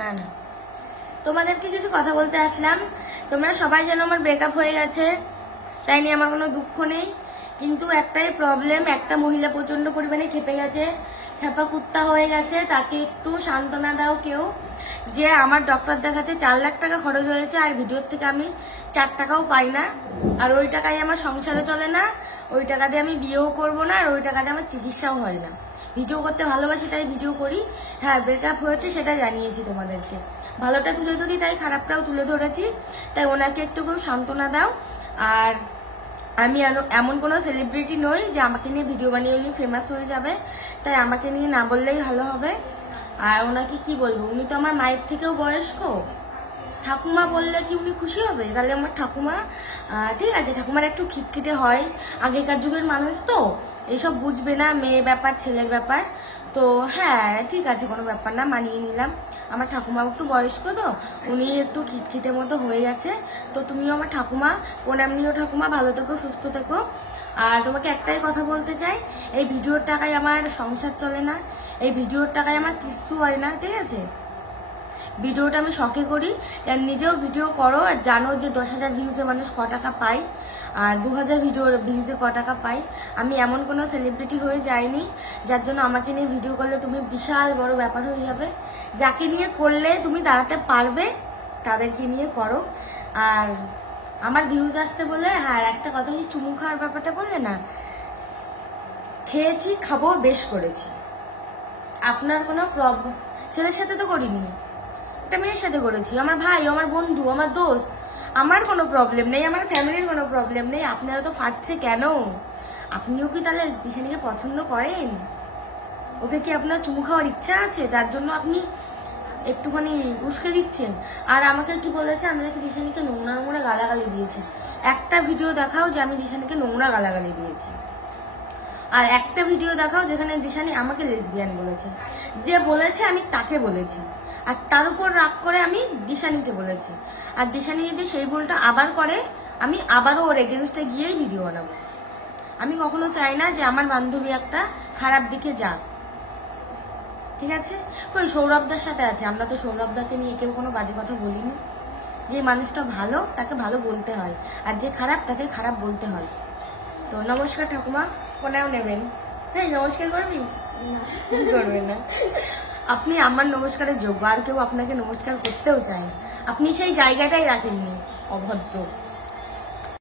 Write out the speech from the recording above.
না না, তোমাদেরকে কিছু কথা বলতে আসলাম। তোমরা সবাই যেন আমার ব্রেকআপ হয়ে গেছে, তাই নিয়ে আমার কোনো দুঃখ নেই। কিন্তু একটাই প্রবলেম, একটা মহিলা প্রচন্ড পরিমাণে খেপে গেছে, খেপা কুত্তা হয়ে গেছে। তাকে একটু সান্ত্বনা দাও কেউ, যে আমার ডক্টর দেখাতে 4 লাখ টাকা খরচ হয়েছে, আর ভিডিওর থেকে আমি 4 টাকাও পাই না। আর ওই টাকায় আমার সংসারে চলে না, ওই টাকা দিয়ে আমি বিয়েও করবো না, আর ওই টাকা দিয়ে আমার চিকিৎসাও হয় না। ভিডিও করতে ভালোবাসি তাই ভিডিও করি। হ্যাঁ, ব্রেকআপ হয়েছে সেটা জানিয়েছি তোমাদেরকে, ভালোটা তুলে ধরি তাই খারাপটাও তুলে ধরেছি। তাই ওনাকে একটু কেউ সান্ত্বনা দাও। আর আমি এমন কোনো সেলিব্রিটি নই যে আমাকে নিয়ে ভিডিও বানিয়ে উনি ফেমাস হয়ে যাবে, তাই আমাকে নিয়ে না বললেই ভালো হবে। আর ওনাকে কি বলবো, উনি তো আমার মায়ের থেকেও বয়স্ক। ঠাকুমা বললে কি উনি খুশি হবে? তাহলে আমার ঠাকুমা, ঠিক আছে, ঠাকুমার একটু খিটখিটে হয়, আগেকার যুগের মানুষ তো এইসব বুঝবে না, মেয়ে ব্যাপার ছেলের ব্যাপার। তো হ্যাঁ ঠিক আছে, কোনো ব্যাপার না, মানিয়ে নিলাম। আমার ঠাকুমা একটু বয়স্ক তো, উনি একটু খিটখিটে মতো হয়ে গেছে। তো তুমিও আমার ঠাকুমা, প্রণাম নিও ঠাকুমা, ভালো থেকো, সুস্থ থেকো। আর তোমাকে একটাই কথা বলতে চাই, এই ভিডিওর টাকায় আমার সংসার চলে না, এই ভিডিওর টাকায় আমার কিচ্ছু হয় না, ঠিক আছে? ভিডিওটা আমি শখে করি, আর নিজেও ভিডিও করো, আর জানো যে 10,000 ভিউজে মানুষ ক টাকা পায়, আর 2000 ভিউজে ক টাকা পায়। আমি এমন কোনো সেলিব্রিটি হয়ে যাইনি যার জন্য আমাকে নিয়ে ভিডিও করলে তুমি বিশাল বড় ব্যাপার হয়ে যাবে। যাকে নিয়ে করলে তুমি দাঁড়াতে পারবে তাদেরকে নিয়ে করো। আর আমার ভিউজ আসতে বলে, হ্যাঁ একটা কথা, কি চুমু খাওয়ার ব্যাপারটা বললে না, খেয়েছি, খাবো, বেশ করেছি। আপনার কোনো প্রবলেম, ছেলের সাথে তো করিনি, একটা মেয়ের সাথে করেছি, আমার ভাই, আমার বন্ধু, আমার দোস্ত। আমার কোনো প্রবলেম নেই, আমার ফ্যামিলির কোনো প্রবলেম নেই। আপনারা তো ফাটছে কেন? আপনিও কি তাহলে দিশানিকে পছন্দ করেন? ওকে কি আপনার চুমু খাওয়ার ইচ্ছা আছে, তার জন্য আপনি একটুখানি উস্কে দিচ্ছেন? আর আমাকে কি বলেছে, আমি নাকি দিশানিকে নোংরা নোংরা গালাগালি দিয়েছি। একটা ভিডিও দেখাও যে আমি দিশানিকে নোংরা গালাগালি দিয়েছি, আর একটা ভিডিও দেখাও যেখানে দিশানি আমাকে লেসবিয়ান বলেছে। যে বলেছে আমি তাকে বলেছি, আর তার উপর রাগ করে আমি দিশানিকে বলেছি। আর দিশানি যদি সেই ভুলটা আবার করে, আমি আবারও ওর এগেনস্টে গিয়েই ভিডিও বানাবো। আমি কখনো চাই না যে আমার বান্ধবী একটা খারাপ দিকে যাক, ঠিক আছে? কই সৌরভদার সাথে আছে, আমরা তো সৌরভদাকে নিয়ে কেউ কোনো বাজে কথা বলিনি। যে মানুষটা ভালো তাকে ভালো বলতে হয়, আর যে খারাপ তাকে খারাপ বলতে হয়। তো নমস্কার ঠাকুমা, কোনাও নেবেন? হ্যাঁ, নমস্কার করবি? করবে না। আপনি আমার নমস্কারের যোগ্য, আর কেউ আপনাকে নমস্কার করতেও চায় না। আপনি সেই জায়গাটাই রাখেননি, অভদ্র।